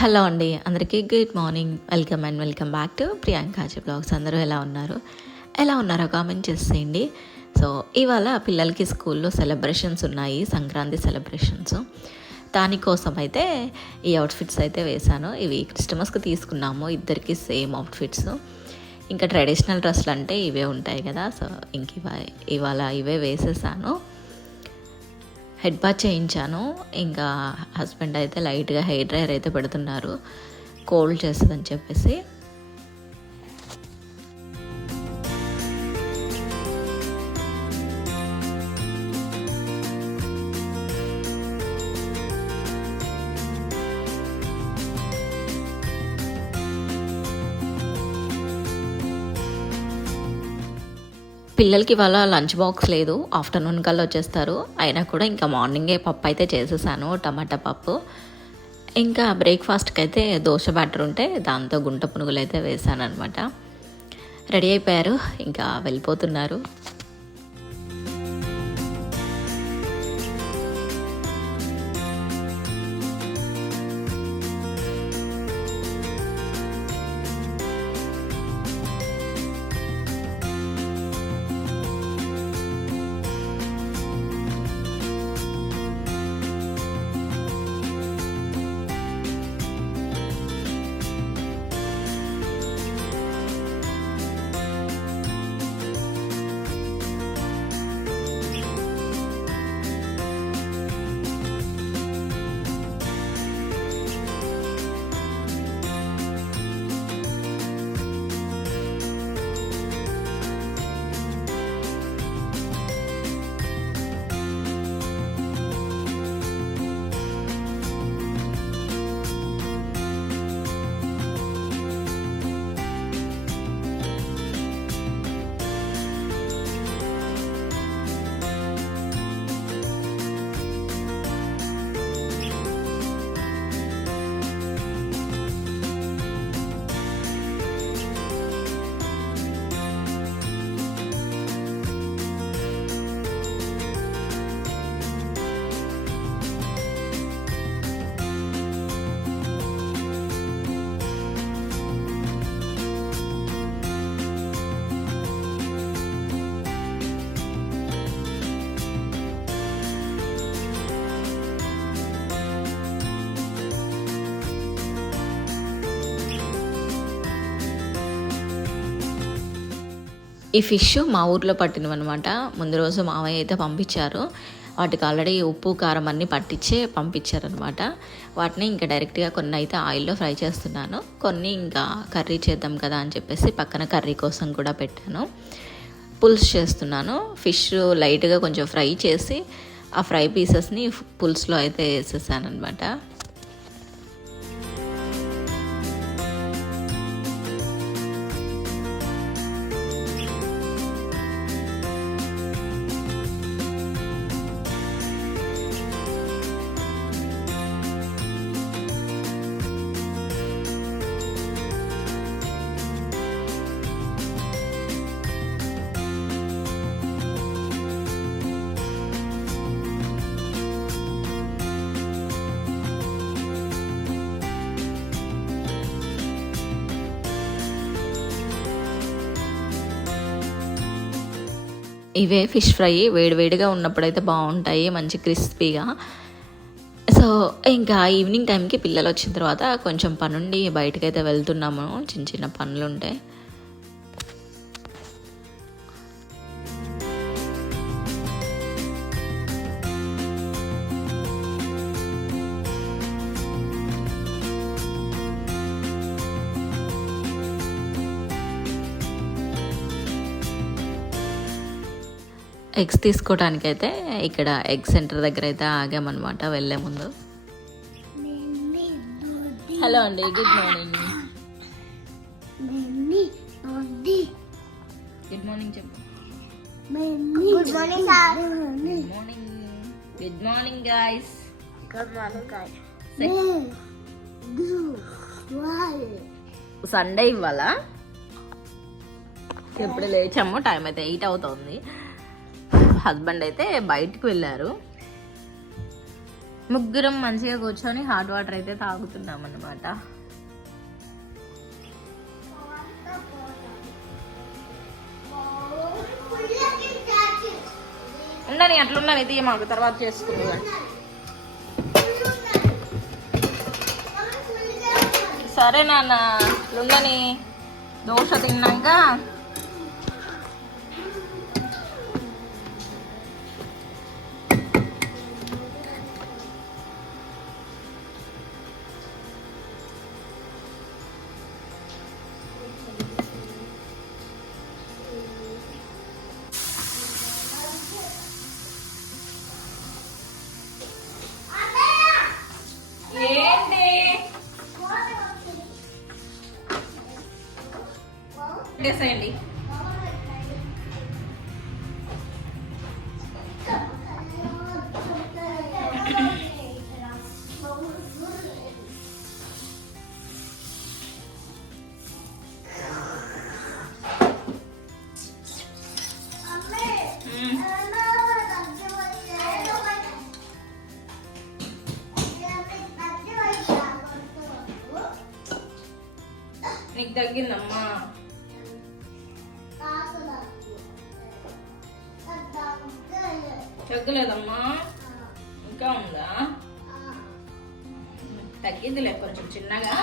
Hello అండి అందరికీ good morning. Welcome and welcome back to Priyankaji blogs. అందరూ ఎలా ఉన్నారు? ఎలా ఉన్నారో కామెంట్ చేసేయండి. సో ఇవాళ పిల్లలకి స్కూల్లో సెలబ్రేషన్స్ ఉన్నాయి సంక్రాంతి సెలబ్రేషన్స్. దానికోసం అయితే ఈ అవుట్ఫిట్స్ అయితే వేశాను. ఇవి క్రిస్టమస్కి తీసుకున్నాము ఇద్దరికి సేమ్ అవుట్ఫిట్స్. ఇంకా ట్రెడిషనల్ డ్రెస్సులు అంటే ఇవే ఉంటాయి కదా సో ఇంక ఇవా ఇవాళ ఇవే వేసేసాను. హెడ్ బాత్ చేయించాను. ఇంకా హస్బెండ్ అయితే లైట్గా హెయిర్ డ్రైయర్ అయితే పెడుతున్నారు. కోల్డ్ చేస్తుందని చెప్పేసి. పిల్లలకి ఇవాళ లంచ్ బాక్స్ లేదు. ఆఫ్టర్నూన్ కల్లా వచ్చేస్తారు. అయినా కూడా ఇంకా మార్నింగే పప్పు అయితే చేసేసాను టమాటా పప్పు. ఇంకా బ్రేక్ఫాస్ట్కి అయితే దోశ బ్యాటర్ ఉంటే దాంతో గుంట పునుగులు అయితే వేసాను అనమాట రెడీ అయిపోయారు. ఇంకా వెళ్ళిపోతున్నారు. ఈ ఫిష్ మా ఊర్లో పట్టినవన్నమాట. ముందు రోజు మావయ్య అయితే పంపించారు. వాటికి ఆల్రెడీ ఉప్పు కారం అన్నీ పట్టించే పంపించారనమాట వాటిని ఇంకా డైరెక్ట్గా కొన్ని అయితే ఆయిల్లో ఫ్రై చేస్తున్నాను. కొన్ని ఇంకా కర్రీ చేద్దాం కదా అని చెప్పేసి పక్కన కర్రీ కోసం కూడా పెట్టాను. పులుసు చేస్తున్నాను. ఫిష్ లైట్గా కొంచెం ఫ్రై చేసి ఆ ఫ్రై పీసెస్ని పులుసులో అయితే వేసేసాను అనమాట ఇవే ఫిష్ ఫ్రై వేడివేడిగా ఉన్నప్పుడైతే బాగుంటాయి మంచి క్రిస్పీగా. సో ఇంకా ఈవినింగ్ టైంకి పిల్లలు వచ్చిన తర్వాత కొంచెం పనుండి బయటకైతే వెళ్తున్నాము చిన్న చిన్న పనులు ఉంటాయి ఎగ్స్ తీసుకోవడానికి అయితే ఇక్కడ ఎగ్ సెంటర్ దగ్గర అయితే ఆగామన్నమాట వెళ్ళే ముందు. హలో అండి గుడ్ మార్నింగ్ గుడ్ మార్నింగ్ చెప్పు. Good morning good morning good morning guys good morning guy Sunday ఇవ్వాల? ఎప్పుడు లేచాము టైం అయితే ఎయిట్ అవుతుంది. హస్బెండ్ అయితే బయటకు వెళ్ళారు. ముగ్గురం మంచిగా కూర్చొని హాట్ వాటర్ అయితే తాగుతున్నాం అనమాట ఉండని అట్లున్నది ఇది మాకు తర్వాత చేసుకుందాం. సరే నాన్న అట్లుండని దోశ తిన్నాక మ్మ్. నీకు తగ్గిందమ్మా తగ్గలేదమ్మా. ఇంకా ఉందా? తగ్గిందిలే కొంచెం చిన్నగా.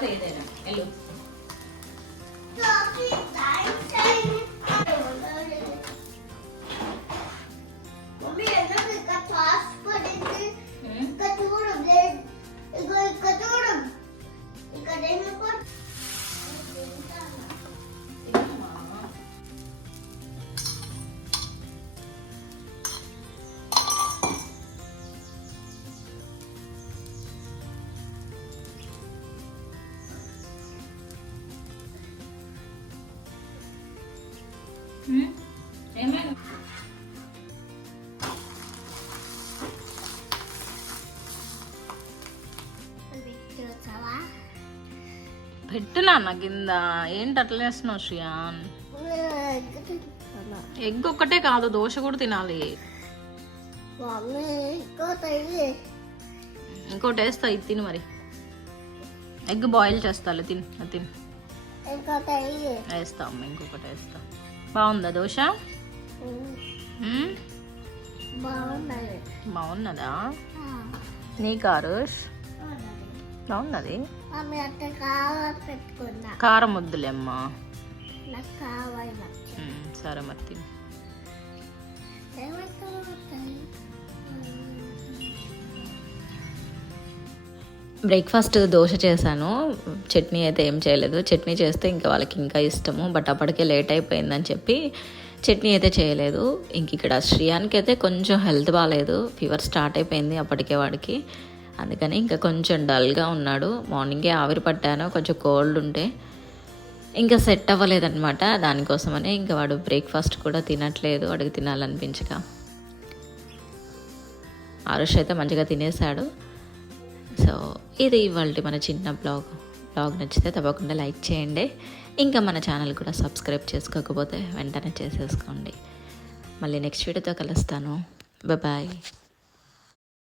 对对 పెట్టు నాన్న కింద ఏంటి అట్లా చేస్తున్నావు శ్రియాన్ ఎగ్ ఒక్కటే కాదు దోశ కూడా తినాలి. ఇంకోటి వేస్తా ఇది తిను మరి. ఎగ్ బాయిల్ చేస్తాలే తిను తిను. వేస్తా అమ్మ ఇంకొకటి వేస్తా. బాగుందా దోశ? బాగున్నది. నీ కారు బాగున్నది. కారం వద్దులే అమ్మా నాకు కావాలి నాకు. మ్మ్, సరే అవుతాయి? బ్రేక్ఫాస్ట్ దోశ చేశాను. చట్నీ అయితే ఏం చేయలేదు. చట్నీ చేస్తే ఇంకా వాళ్ళకి ఇంకా ఇష్టము బట్ అప్పటికే లేట్ అయిపోయిందని చెప్పి చట్నీ అయితే చేయలేదు. ఇంక ఇక్కడ శ్రియానికి అయితే కొంచెం హెల్త్ బాగాలేదు ఫీవర్ స్టార్ట్ అయిపోయింది అప్పటికే వాడికి. అందుకని ఇంకా కొంచెం డల్గా ఉన్నాడు. మార్నింగే ఆవిరి పట్టాను. కొంచెం కోల్డ్ ఉంటే ఇంకా సెట్ అవ్వలేదన్నమాట. దానికోసమనే ఇంకా వాడు బ్రేక్ఫాస్ట్ కూడా తినట్లేదు. వాడికి తినాలనిపించక. ఆరుష్ అయితే మంచిగా తినేశాడు. సో ఇది ఇవాళ మన చిన్న బ్లాగ్. బ్లాగ్ నచ్చితే తప్పకుండా లైక్ చేయండి. ఇంకా మన ఛానల్ కూడా సబ్స్క్రైబ్ చేసుకోకపోతే వెంటనే చేసేసుకోండి. మళ్ళీ నెక్స్ట్ వీడియోతో కలుస్తాను. బాయ్.